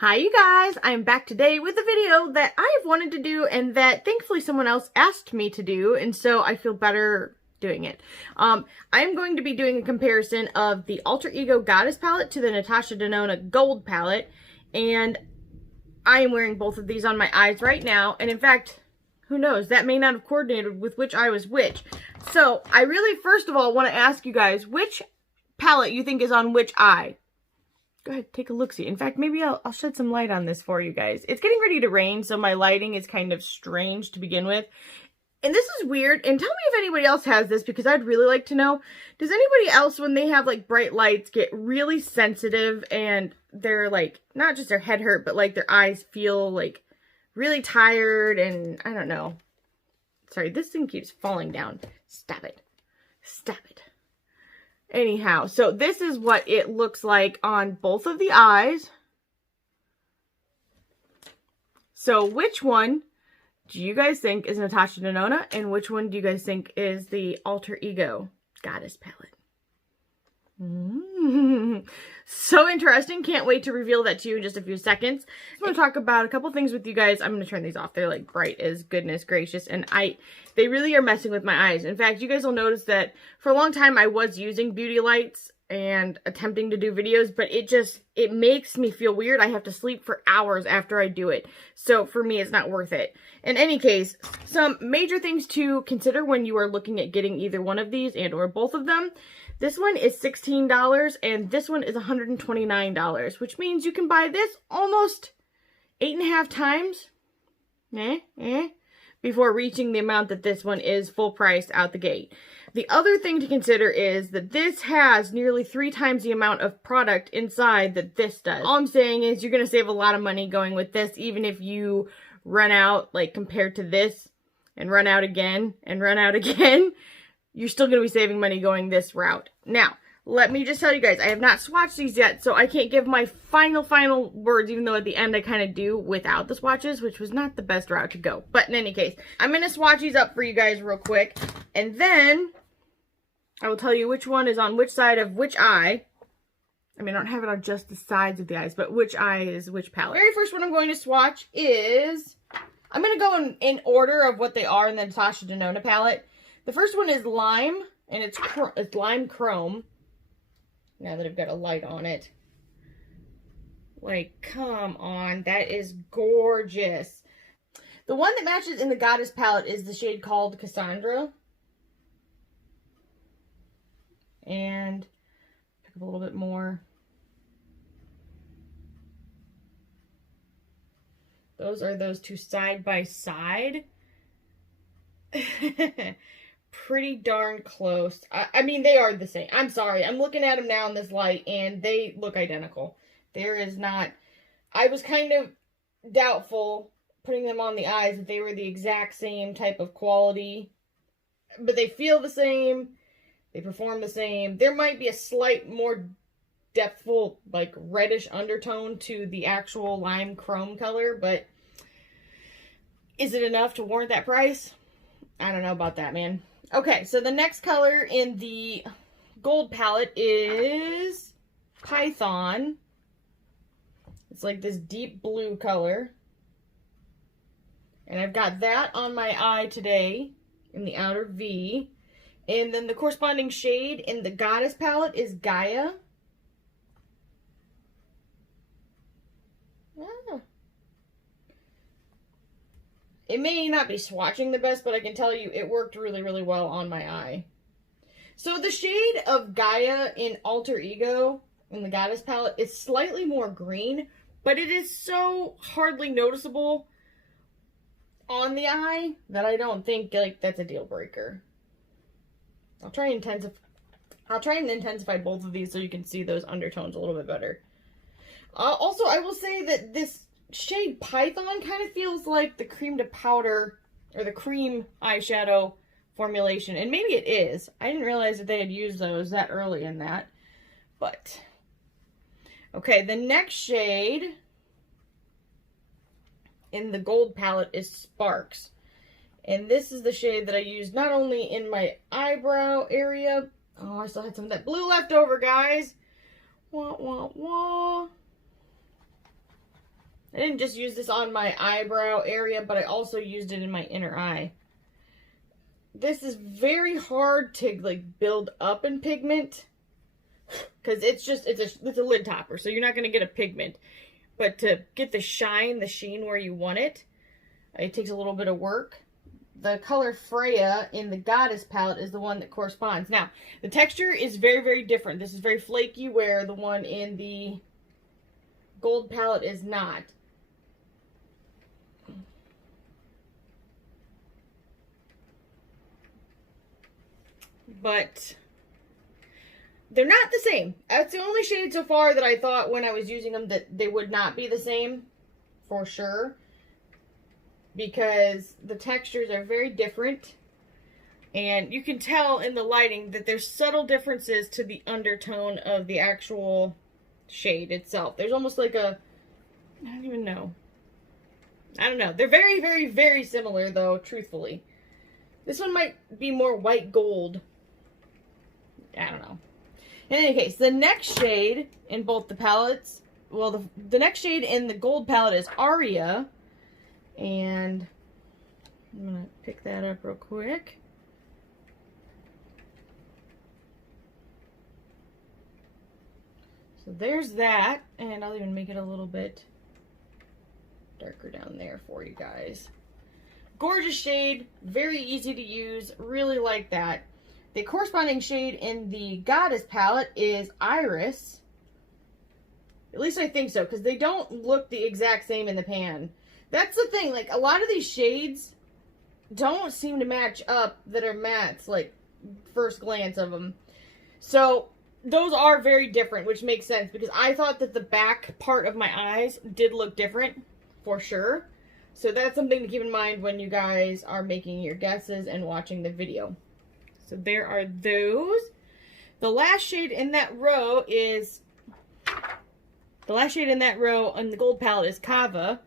Hi you guys, I'm back today with a video that I've wanted to do and that thankfully someone else asked me to do, and so I feel better doing it. I'm going to be doing a comparison of the Alter Ego Goddess palette to the Natasha Denona Gold palette, and I am wearing both of these on my eyes right now, and in fact, who knows, that may not have coordinated with which eye was which. So I really first of all want to ask you guys which palette you think is on which eye. Go ahead, take a look-see. In fact, maybe I'll shed some light on this for you guys. It's getting ready to rain, so my lighting is kind of strange to begin with. And this is weird, and tell me if anybody else has this, because I'd really like to know. Does anybody else, when they have, like, bright lights, get really sensitive, and they're, like, not just their head hurt, but, like, their eyes feel, like, really tired, and I don't know. Sorry, this thing keeps falling down. Stop it. Stop it. Anyhow, so this is what it looks like on both of the eyes. So which one do you guys think is Natasha Denona, and which one do you guys think is the Alter Ego Goddess palette? So interesting. Can't wait to reveal that to you in just a few seconds. I want to talk about a couple things with you guys. I'm going to turn these off. They're like bright as goodness gracious, and they really are messing with my eyes. In fact, you guys will notice that for a long time I was using beauty lights and attempting to do videos, but it makes me feel weird. I have to sleep for hours after I do it. So for me, it's not worth it. In any case, some major things to consider when you are looking at getting either one of these and or both of them. This one is $16 and this one is $129, which means you can buy this almost 8.5 times before reaching the amount that this one is full price out the gate. The other thing to consider is that this has nearly 3 times the amount of product inside that this does. All I'm saying is you're going to save a lot of money going with this, even if you run out, like compared to this, and run out again, and run out again. You're still going to be saving money going this route. Now, let me just tell you guys, I have not swatched these yet, so I can't give my final words, even though at the end I kind of do without the swatches, which was not the best route to go. But in any case, I'm going to swatch these up for you guys real quick, and then I will tell you which one is on which side of which eye. I mean, I don't have it on just the sides of the eyes, but which eye is which palette. The very first one I'm going to swatch is, I'm going to go in order of what they are in the Natasha Denona palette. The first one is Lime, and it's Lime Chrome. Now that I've got a light on it. Like, come on, that is gorgeous. The one that matches in the Goddess palette is the shade called Cassandra. And pick up a little bit more. Those are those two side by side. Pretty darn close. I mean, they are the same. I'm sorry. I'm looking at them now in this light, and they look identical. There is not... I was kind of doubtful putting them on the eyes that they were the exact same type of quality. But they feel the same. They perform the same. There might be a slight more depthful, like, reddish undertone to the actual lime chrome color, but is it enough to warrant that price? I don't know about that, man. Okay, so the next color in the gold palette is Python. It's like this deep blue color. And I've got that on my eye today in the outer V. And then the corresponding shade in the Goddess palette is Gaia. Ah. It may not be swatching the best, but I can tell you it worked really, really well on my eye. So the shade of Gaia in Alter Ego in the Goddess palette is slightly more green, but it is so hardly noticeable on the eye that I don't think like that's a deal breaker. I'll try and intensify both of these so you can see those undertones a little bit better. Also, I will say that this shade Python kind of feels like the cream to powder or the cream eyeshadow formulation, and maybe it is. I didn't realize that they had used those that early in that, but okay. The next shade in the gold palette is Sparks, and this is the shade that I used not only in my eyebrow area. Oh, I still had some of that blue left over, guys. Wah wah wah. I didn't just use this on my eyebrow area, but I also used it in my inner eye. This is very hard to like build up in pigment because it's a lid topper, so you're not going to get a pigment. But to get the shine, the sheen where you want it, it takes a little bit of work. The color Freya in the Goddess palette is the one that corresponds. Now, the texture is very, very different. This is very flaky, where the one in the gold palette is not. But they're not the same. That's the only shade so far that I thought when I was using them that they would not be the same, for sure. Because the textures are very different. And you can tell in the lighting that there's subtle differences to the undertone of the actual shade itself. There's almost like a, I don't even know. I don't know. They're very, very, very similar though, truthfully. This one might be more white gold. I don't know. In any case, the next shade in both the palettes, well, the next shade in the gold palette is Aria. And I'm going to pick that up real quick. So there's that. And I'll even make it a little bit darker down there for you guys. Gorgeous shade. Very easy to use. Really like that. The corresponding shade in the Goddess palette is Iris. At least I think so, because they don't look the exact same in the pan. That's the thing, like, a lot of these shades don't seem to match up that are mattes, like, first glance of them. So, those are very different, which makes sense, because I thought that the back part of my eyes did look different, for sure. So that's something to keep in mind when you guys are making your guesses and watching the video. So there are those. The last shade in that row is, the last shade in that row on the gold palette is Kava.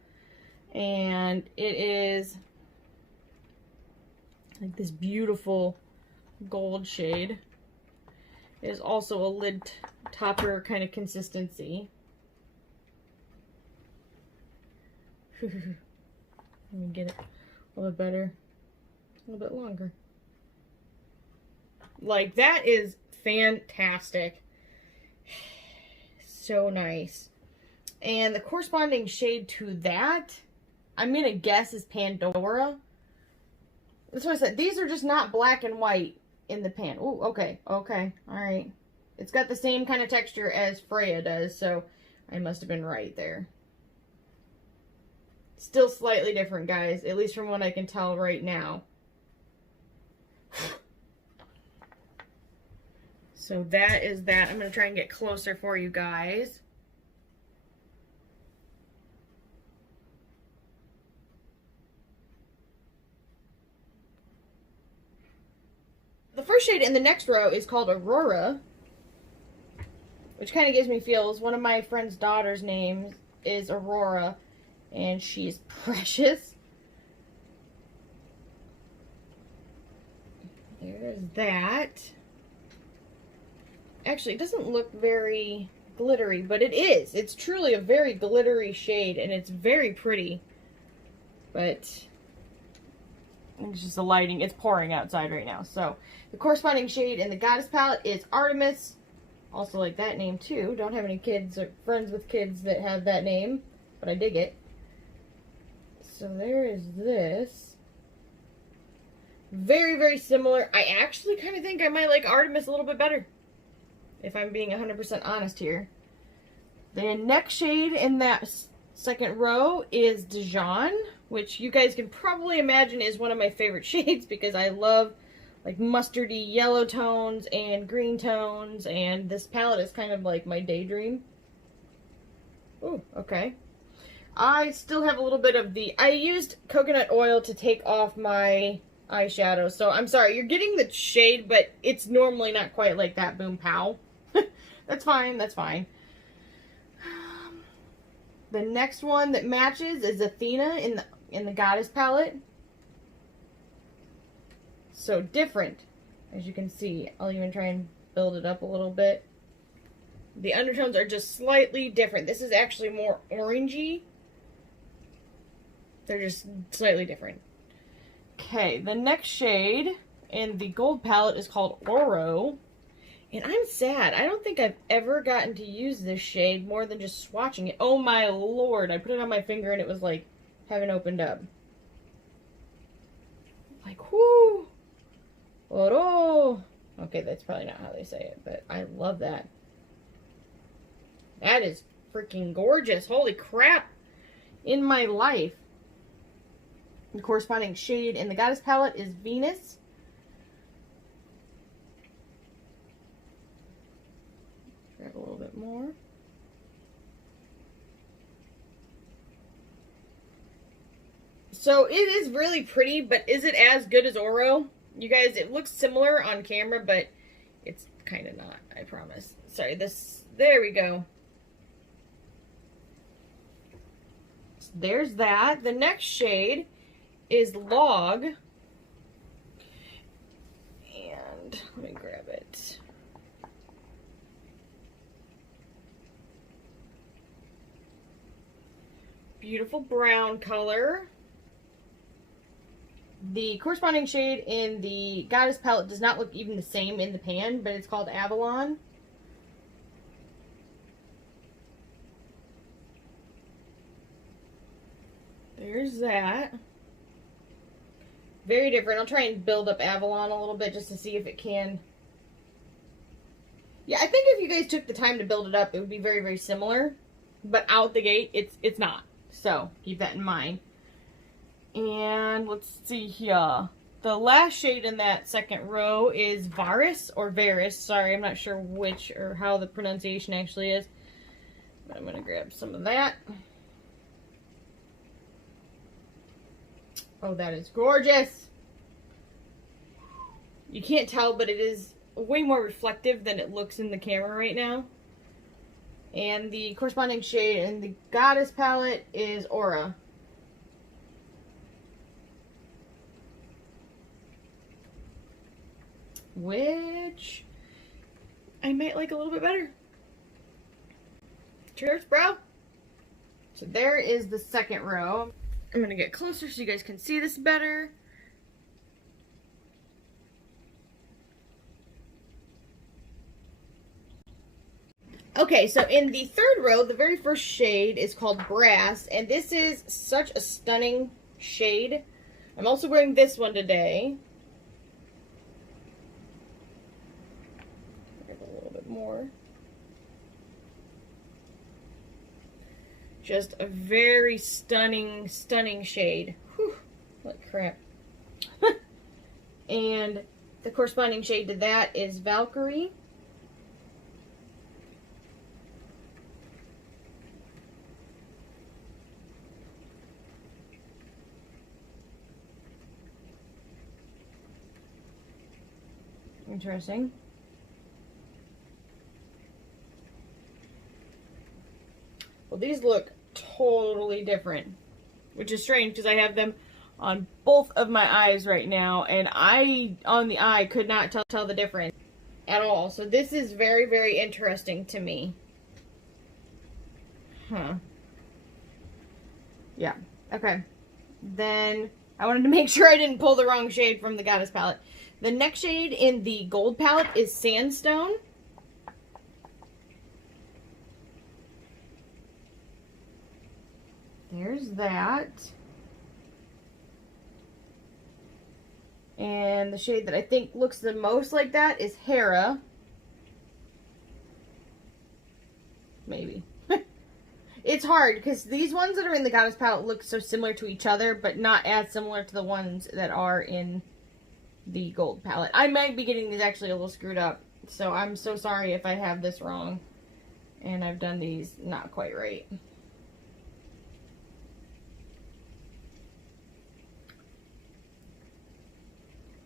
And it is like this beautiful gold shade. It is also a lid topper kind of consistency. Let me get it a little bit better, a little bit longer. Like, that is fantastic. So nice. And the corresponding shade to that, I'm going to guess, is Pandora. That's what I said. These are just not black and white in the pan. Ooh, okay. Okay. All right. It's got the same kind of texture as Freya does, so I must have been right there. Still slightly different, guys, at least from what I can tell right now. So that is that. I'm going to try and get closer for you guys. The first shade in the next row is called Aurora, which kind of gives me feels. One of my friend's daughter's name is Aurora, and she's precious. There's that. Actually, it doesn't look very glittery, but it is. It's truly a very glittery shade, and it's very pretty. But it's just the lighting. It's pouring outside right now. So the corresponding shade in the Goddess palette is Artemis. Also like that name too. Don't have any kids or friends with kids that have that name, but I dig it. So there is this. Very, very similar. I actually kind of think I might like Artemis a little bit better, if I'm being 100% honest here. The next shade in that second row is Dijon, which you guys can probably imagine is one of my favorite shades because I love like mustardy yellow tones and green tones, and this palette is kind of like my daydream. Ooh, okay. I still have a little bit of the, I used coconut oil to take off my eyeshadow, so I'm sorry, you're getting the shade, but it's normally not quite like that. Boom pow. That's fine, that's fine. The next one that matches is Athena in the Goddess palette. So different, as you can see. I'll even try and build it up a little bit. The undertones are just slightly different. This is actually more orangey, They're just slightly different. Okay, the next shade in the gold palette is called Oro. And I'm sad. I don't think I've ever gotten to use this shade more than just swatching it. Oh my lord. I put it on my finger and it was like having opened up. Like, whoo. Oro. Okay, that's probably not how they say it, but I love that. That is freaking gorgeous. Holy crap. In my life. The corresponding shade in the Goddess palette is Venus. Grab a little bit more. So it is really pretty, but is it as good as Oro? You guys, it looks similar on camera, but it's kind of not, I promise. Sorry, there we go. So there's that. The next shade is Log. And let me grab it. Beautiful brown color. The corresponding shade in the Goddess palette does not look even the same in the pan, but it's called Avalon. There's that. Very different. I'll try and build up Avalon a little bit just to see if it can. Yeah, I think if you guys took the time to build it up, it would be very, very similar. But out the gate, it's not. So, keep that in mind. And let's see here. The last shade in that second row is Varus, or Varus. Sorry, I'm not sure which or how the pronunciation actually is. But I'm going to grab some of that. Oh, that is gorgeous. You can't tell, but it is way more reflective than it looks in the camera right now. And the corresponding shade in the Goddess palette is Aura. Which I might like a little bit better. Cheers, bro. So there is the second row. I'm going to get closer so you guys can see this better. Okay, so in the third row, the very first shade is called Brass, and this is such a stunning shade. I'm also wearing this one today. Grab a little bit more. Just a very stunning, stunning shade. Whew, what crap. And the corresponding shade to that is Valkyrie. Interesting. Well, these look totally different, which is strange because I have them on both of my eyes right now, and on the eye, could not tell the difference at all. So this is very, very interesting to me. Huh. Yeah. Okay. Then I wanted to make sure I didn't pull the wrong shade from the Goddess palette. The next shade in the gold palette is Sandstone. There's that. And the shade that I think looks the most like that is Hera. Maybe. It's hard because these ones that are in the Goddess palette look so similar to each other, but not as similar to the ones that are in the gold palette. I might be getting these actually a little screwed up, so I'm so sorry if I have this wrong and I've done these not quite right.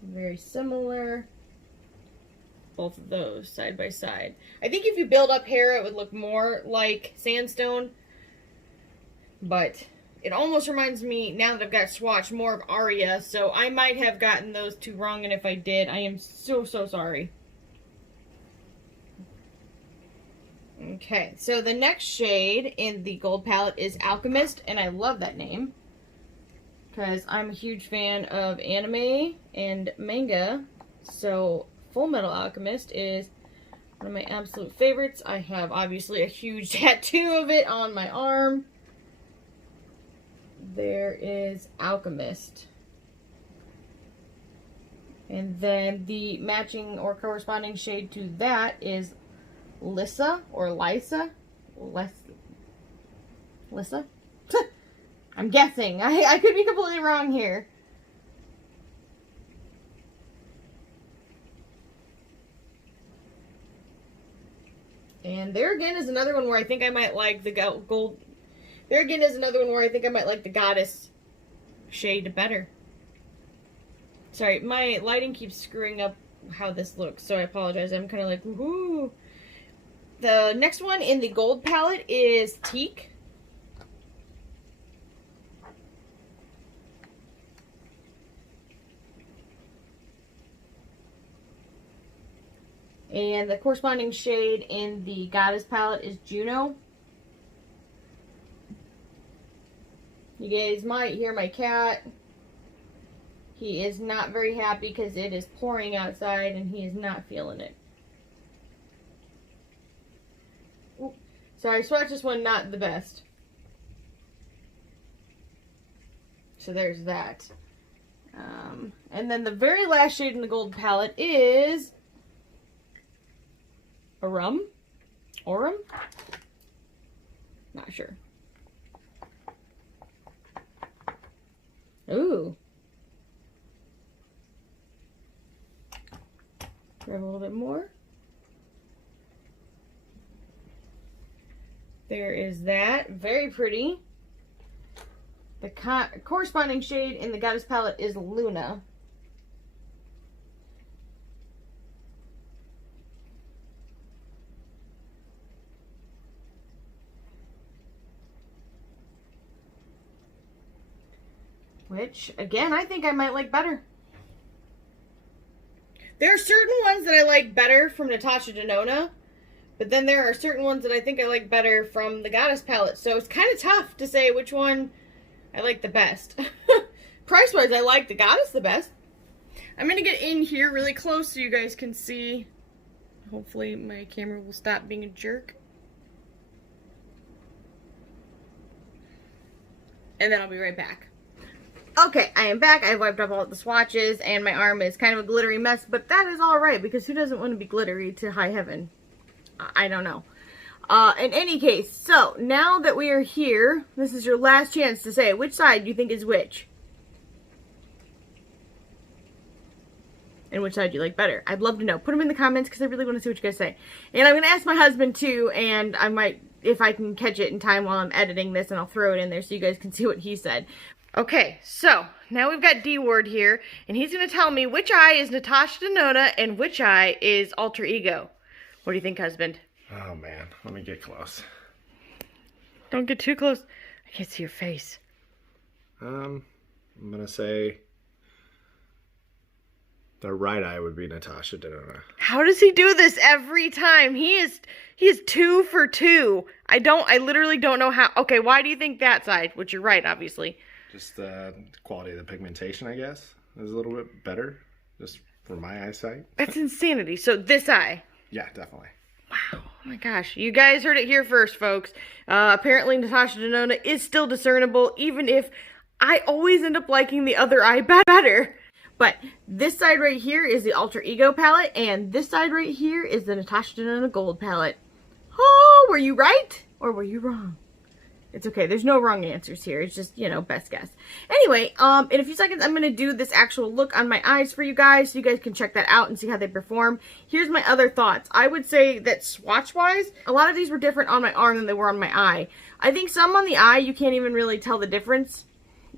Very similar. Both of those side by side. I think if you build up Hera, it would look more like Sandstone. But it almost reminds me, now that I've got swatched, more of Aria. So I might have gotten those two wrong, and if I did, I am so sorry. Okay, so the next shade in the gold palette is Alchemist, and I love that name. because I'm a huge fan of anime and manga. So Full Metal Alchemist is one of my absolute favorites. I have obviously a huge tattoo of it on my arm. There is Alchemist. And then the matching or corresponding shade to that is Lissa or Lissa. Lissa? I'm guessing. I could be completely wrong here. And there again is another one where I think I might like the gold. There again is another one where I think I might like the Goddess shade better. Sorry, my lighting keeps screwing up how this looks, so I apologize. I'm kind of like, woohoo. The next one in the gold palette is Teak. And the corresponding shade in the Goddess palette is Juno. You guys might hear my cat. He is not very happy because it is pouring outside and he is not feeling it. Ooh. Sorry, Swatches one not the best. So there's that. And then the very last shade in the gold palette is Aurum? Not sure. Ooh. Grab a little bit more. There is that. Very pretty. The corresponding shade in the Goddess palette is Luna. Which, again, I think I might like better. There are certain ones that I like better from Natasha Denona, but then there are certain ones that I think I like better from the Goddess palette. So it's kind of tough to say which one I like the best. Price-wise, I like the Goddess the best. I'm going to get in here really close so you guys can see. Hopefully my camera will stop being a jerk. And then I'll be right back. Okay, I am back. I've wiped off all the swatches, and my arm is kind of a glittery mess, but that is alright, because who doesn't want to be glittery to high heaven? I don't know. In any case, so, now that we are here, this is your last chance to say which side you think is which. And which side you like better. I'd love to know. Put them in the comments, because I really want to see what you guys say. And I'm going to ask my husband, too, and I might, if I can catch it in time while I'm editing this, and I'll throw it in there so you guys can see what he said. Okay, so now we've got D-Ward here, and he's going to tell me which eye is Natasha Denona and which eye is Alter Ego. What do you think, husband? Oh, man. Let me get close. Don't get too close. I can't see your face. I'm going to say the right eye would be Natasha Denona. How does he do this every time? He is 2 for 2. I literally don't know how. Okay, why do you think that side? Which you're right, obviously. Just the quality of the pigmentation, I guess, is a little bit better, just for my eyesight. That's insanity. So this eye. Yeah, definitely. Wow. Oh my gosh. You guys heard it here first, folks. Apparently Natasha Denona is still discernible, even if I always end up liking the other eye better. But this side right here is the Alter Ego palette, and this side right here is the Natasha Denona Gold palette. Oh, were you right? Or were you wrong? It's okay. There's no wrong answers here. It's just, you know, best guess. Anyway, in a few seconds, I'm going to do this actual look on my eyes for you guys, so you guys can check that out and see how they perform. Here's my other thoughts. I would say that swatch-wise, a lot of these were different on my arm than they were on my eye. I think some on the eye, you can't even really tell the difference,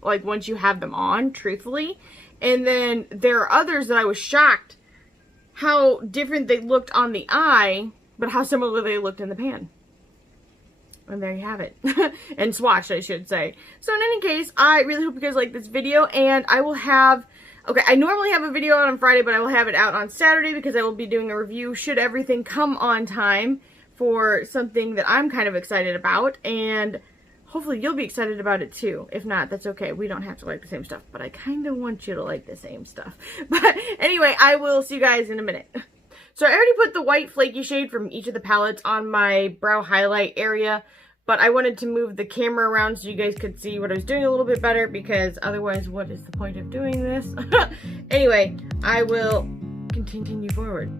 like, once you have them on, truthfully. And then there are others that I was shocked how different they looked on the eye, but how similar they looked in the pan. And there you have it. And swatched, I should say. So in any case, I really hope you guys like this video, and I will have, okay, I normally have a video out on Friday, but I will have it out on Saturday because I will be doing a review should everything come on time for something that I'm kind of excited about. And Hopefully you'll be excited about it too. If not, that's okay. We don't have to like the same stuff, but I kind of want you to like the same stuff. But anyway, I will see you guys in a minute. So I already put the white flaky shade from each of the palettes on my brow highlight area, but I wanted to move the camera around so you guys could see what I was doing a little bit better, because otherwise what is the point of doing this? Anyway, I will continue forward.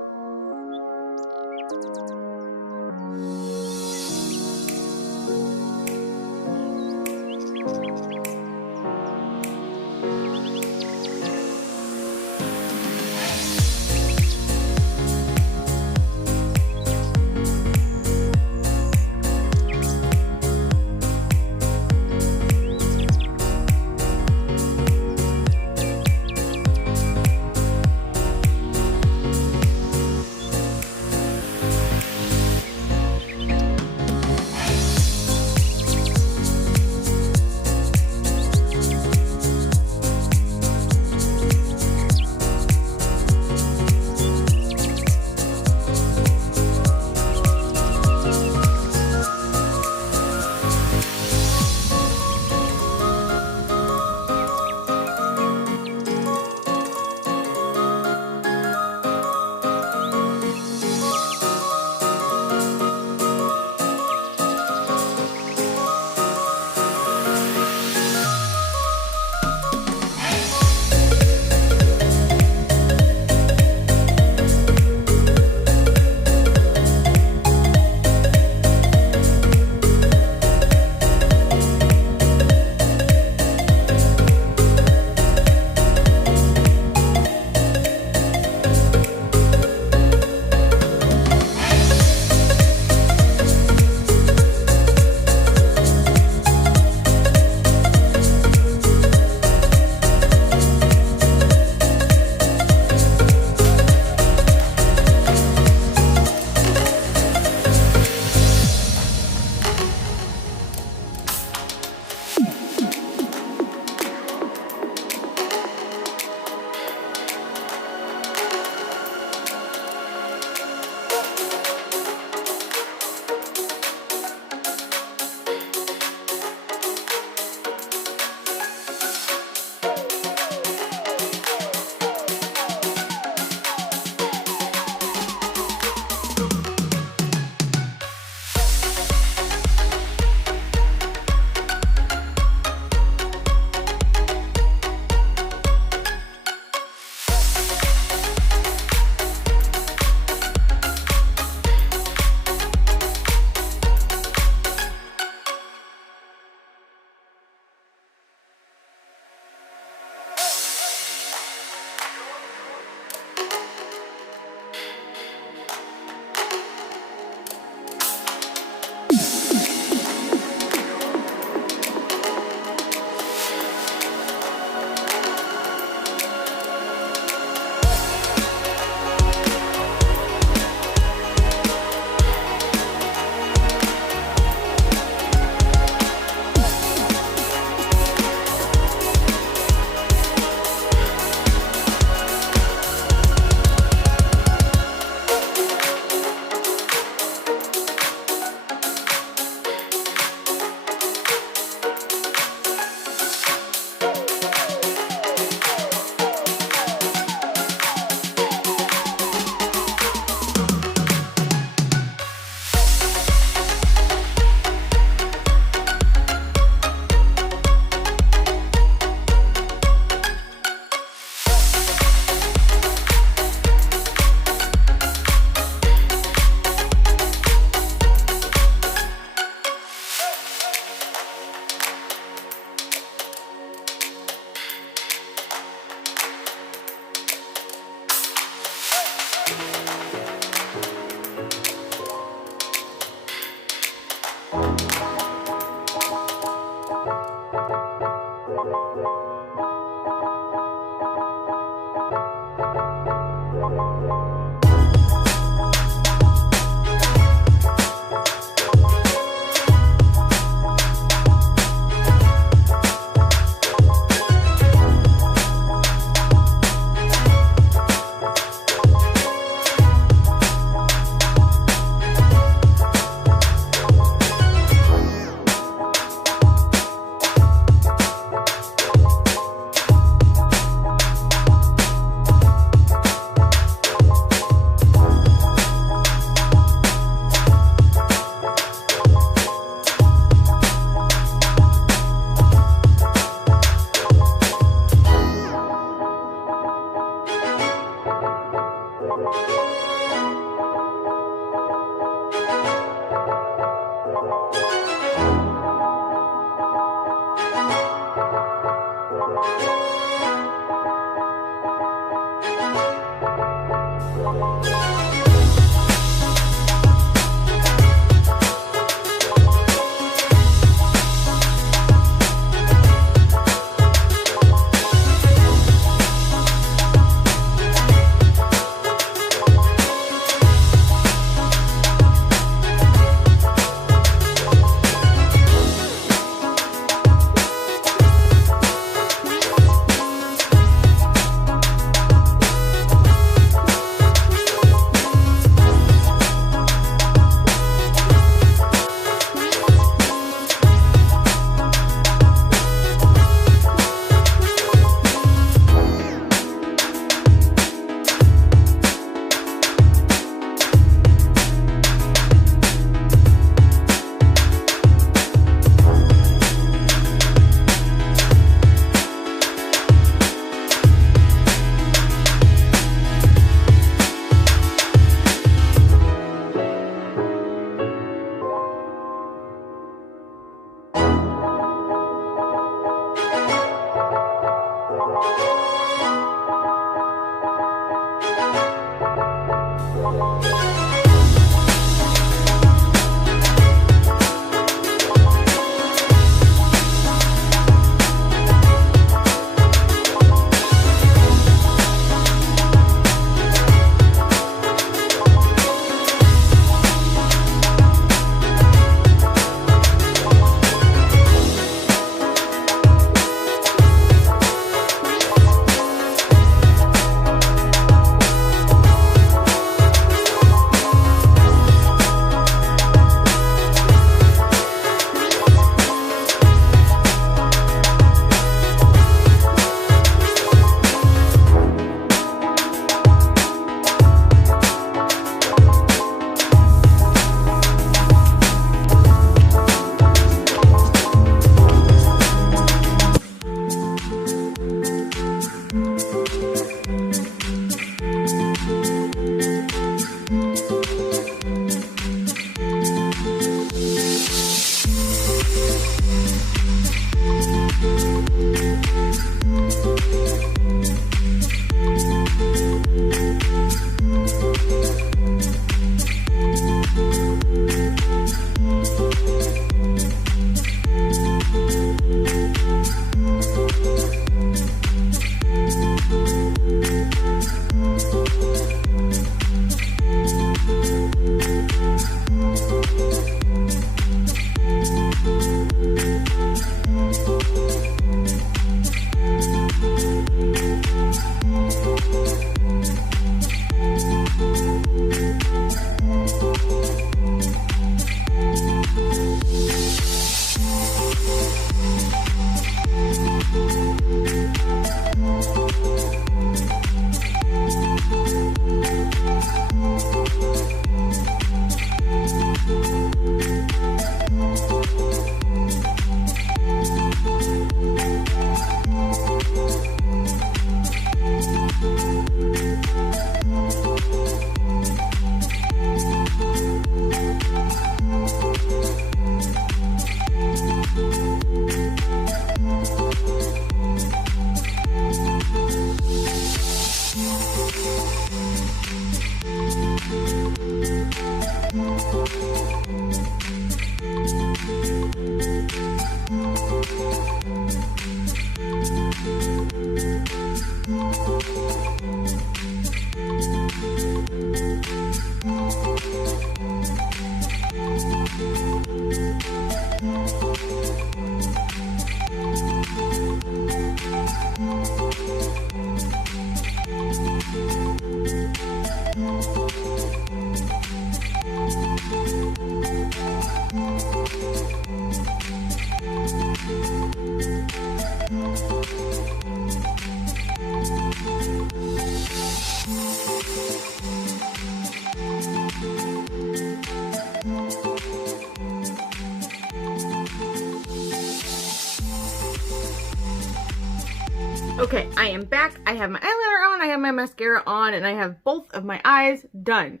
Okay, I am back. I have my eyeliner on, I have my mascara on, and I have both of my eyes done.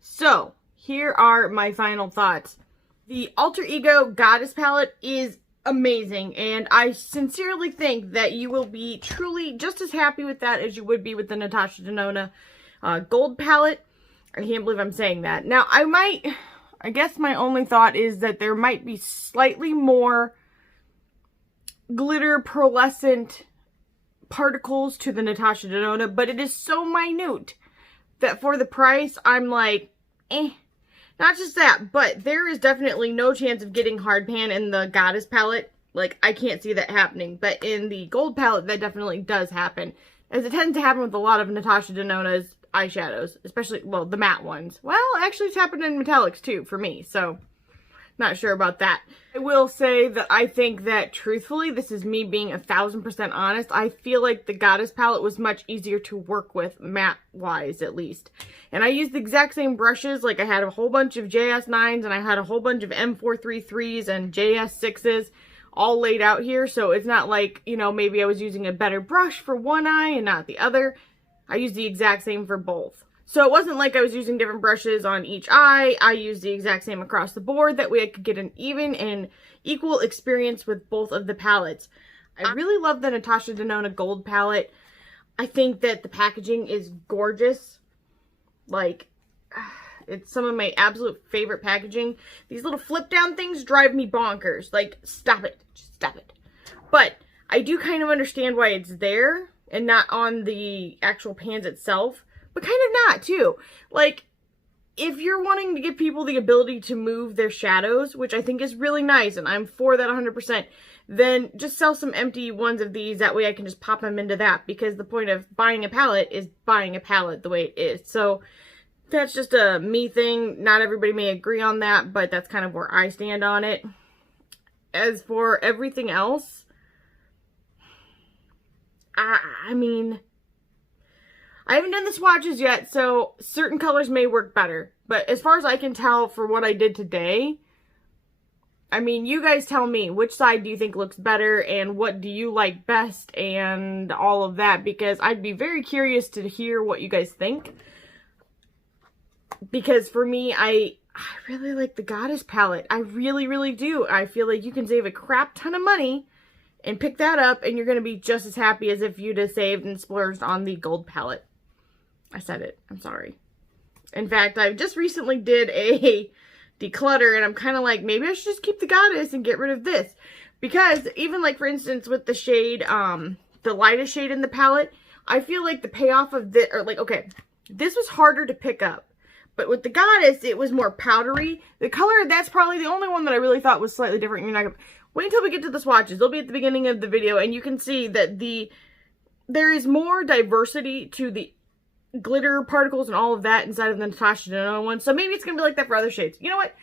So, here are my final thoughts. The Alter Ego Goddess palette is amazing, and I sincerely think that you will be truly just as happy with that as you would be with the Natasha Denona gold palette. I can't believe I'm saying that. Now, I guess my only thought is that there might be slightly more glitter pearlescent particles to the Natasha Denona, but it is so minute that for the price, I'm like, eh. Not just that, but there is definitely no chance of getting hard pan in the Goddess palette. Like, I can't see that happening, but in the gold palette, that definitely does happen, as it tends to happen with a lot of Natasha Denona's eyeshadows, especially, well, the matte ones. Well, actually, it's happened in metallics, too, for me, so not sure about that. I will say that I think that, truthfully, this is me being 1000% honest, I feel like the Goddess palette was much easier to work with, matte-wise, at least. And I used the exact same brushes, like I had a whole bunch of JS9s, and I had a whole bunch of M433s and JS6s all laid out here, so it's not like, you know, maybe I was using a better brush for one eye and not the other. I used the exact same for both. So it wasn't like I was using different brushes on each eye. I used the exact same across the board. That way I could get an even and equal experience with both of the palettes. I really love the Natasha Denona gold palette. I think that the packaging is gorgeous. Like, it's some of my absolute favorite packaging. These little flip down things drive me bonkers. Like, stop it. Just stop it. But I do kind of understand why it's there and not on the actual pans itself. But kind of not, too. Like, if you're wanting to give people the ability to move their shadows, which I think is really nice, and I'm for that 100%, then just sell some empty ones of these. That way I can just pop them into that, because the point of buying a palette is buying a palette the way it is. So that's just a me thing. Not everybody may agree on that, but that's kind of where I stand on it. As for everything else, I mean, I haven't done the swatches yet, so certain colors may work better. But as far as I can tell for what I did today, I mean, you guys tell me, which side do you think looks better and what do you like best and all of that, because I'd be very curious to hear what you guys think. Because for me, I really like the Goddess palette. I really, really do. I feel like you can save a crap ton of money and pick that up and you're going to be just as happy as if you'd have saved and splurged on the gold palette. I said it. I'm sorry. In fact, I just recently did a declutter and I'm kind of like, maybe I should just keep the Goddess and get rid of this. Because even like, for instance, with the shade, the lightest shade in the palette, I feel like the payoff of this, or like, okay, this was harder to pick up. But with the Goddess, it was more powdery. The color, that's probably the only one that I really thought was slightly different. You're not gonna wait until we get to the swatches. They'll be at the beginning of the video, and you can see that there is more diversity to the glitter particles and all of that inside of the Natasha Denona one. So maybe it's gonna be like that for other shades. You know what?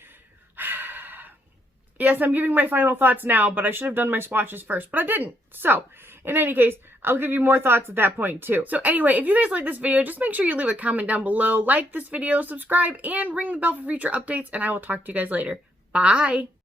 Yes, I'm giving my final thoughts now, but I should have done my swatches first, but I didn't. So, in any case, I'll give you more thoughts at that point too. So anyway, if you guys like this video, just make sure you leave a comment down below, like this video, subscribe, and ring the bell for future updates, and I will talk to you guys later. Bye!